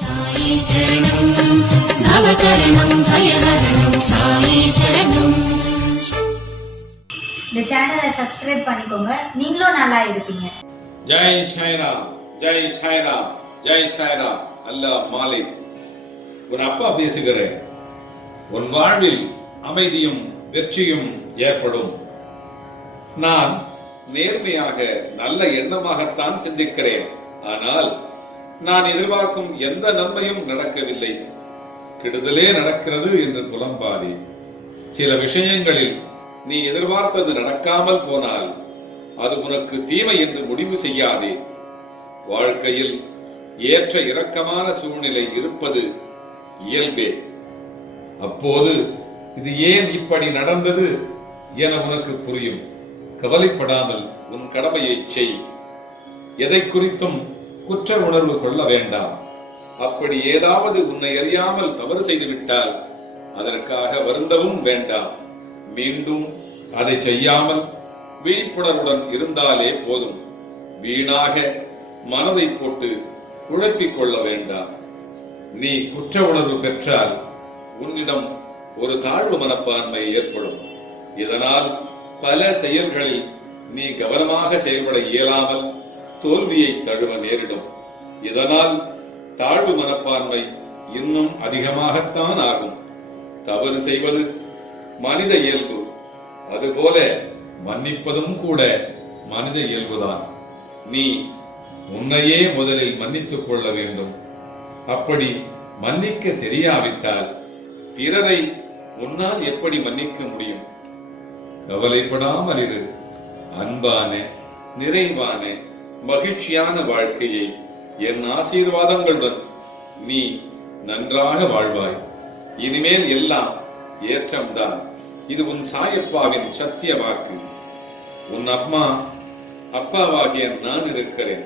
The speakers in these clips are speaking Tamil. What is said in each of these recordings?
சாயி இந்த சேனலை சப்ஸ்கிரைப் பண்ணிக்கோங்க. நீங்களும் நல்லா இருப்பீங்க. ஜெய் சாய்ராம் ஜெய் சாய்ராம் ஜெய் சாய்ராம். அல்லாஹ் மாலை. ஒரு அப்பா பேசுகிறேன். உன் வாழ்வில் அமைதியும் வெற்றியும் ஏற்படும். நான் நேர்மையாக நல்ல எண்ணமாகத்தான் சிந்திக்கிறேன். ஆனால் நான் எதிர்பார்க்கும் எந்த நன்மையும் நடக்கவில்லை. கெடுதலே நடக்கிறது என்று புலம்பாதே. சில விஷயங்களில் நீ எதிர்பார்த்தது நடக்காமல் போனால் அது உனக்கு தீமை என்று முடிவு செய்யாதே. வாழ்க்கையில் ஏற்ற இரக்கமான சூழ்நிலை இருப்பது இயல்பே. அப்போது இது ஏன் இப்படி நடந்தது என உனக்கு புரியும். கவலைப்படாமல் உன் கடமையை செய். எதை குறித்தும் குற்ற உணர்வு கொள்ள வேண்டாம். அப்படி ஏதாவது உன்னை அறியாமல் தவறு செய்துவிட்டால் அதற்காக வருந்தவும் வேண்டாம். மீண்டும் அதை செய்யாமல் விழிப்புணர்வுடன் இருந்தாலே போதும். வீணாக மனதை போட்டு குழப்பிக் கொள்ள வேண்டாம். நீ குற்ற உணர்வு பெற்றால் உன்னிடம் ஒரு தாழ்வு மனப்பான்மை ஏற்படும். இதனால் பல செயல்களில் நீ கவனமாக செயல்பட இயலாமல் தோல்வியை தழுவ நேரிடும். இதனால் தாழ்வு மனப்பான்மை இன்னும் அதிகமாகத்தான் ஆகும். தவறு செய்வது மனித இயல்பு. அதுபோல மன்னிப்பதும் கூட மனித இயல்புதான். நீ உன்னையே முதலில் மன்னித்துக் கொள்ள வேண்டும். அப்படி மன்னிக்க தெரியாவிட்டால் பிறரை உன்னால் எப்படி மன்னிக்க முடியும்? கவலைப்படாமல் இரு. அன்பான நிறைவான மகிழ்ச்சியான வாழ்க்கையை என் ஆசீர்வாதங்களுடன் நீ நன்றாக வாழ்வாய். இனிமேல் எல்லாம் ஏற்றம்தான். இது உன் சாயப்பாவின் சத்திய வாக்கு. உன் அம்மா அப்பாவாகிய நான் இருக்கிறேன்.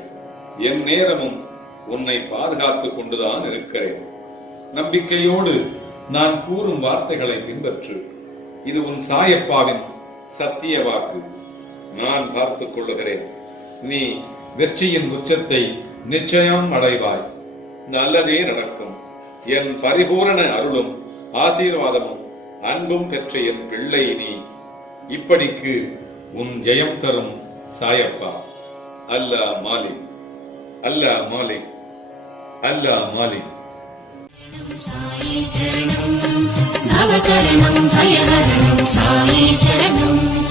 என் நேரமும் உன்னை பாதுகாத்துக் கொண்டுதான் இருக்கிறேன். நம்பிக்கையோடு நான் கூறும் வார்த்தைகளை பின்பற்று. இது உன் சாயப்பாவின் சத்திய வாக்கு. நான் பார்த்துக் கொள்ளுகிறேன். நீ வெற்றியின் உச்சத்தை நிச்சயம் அடைவாய். நல்லதே நடக்கும். என் பரிபூரண அருளும் ஆசீர்வாதமும் அன்பும் பெற்ற என் பிள்ளை நீ. இப்படிக்கு உன் ஜெயம் தரும் சாயப்பா. அல்லா மாலிக். அல்லா மாலிக். அல்லா மாலிக். சாயி சரணம் நவகரணம் சாயி சரணம்.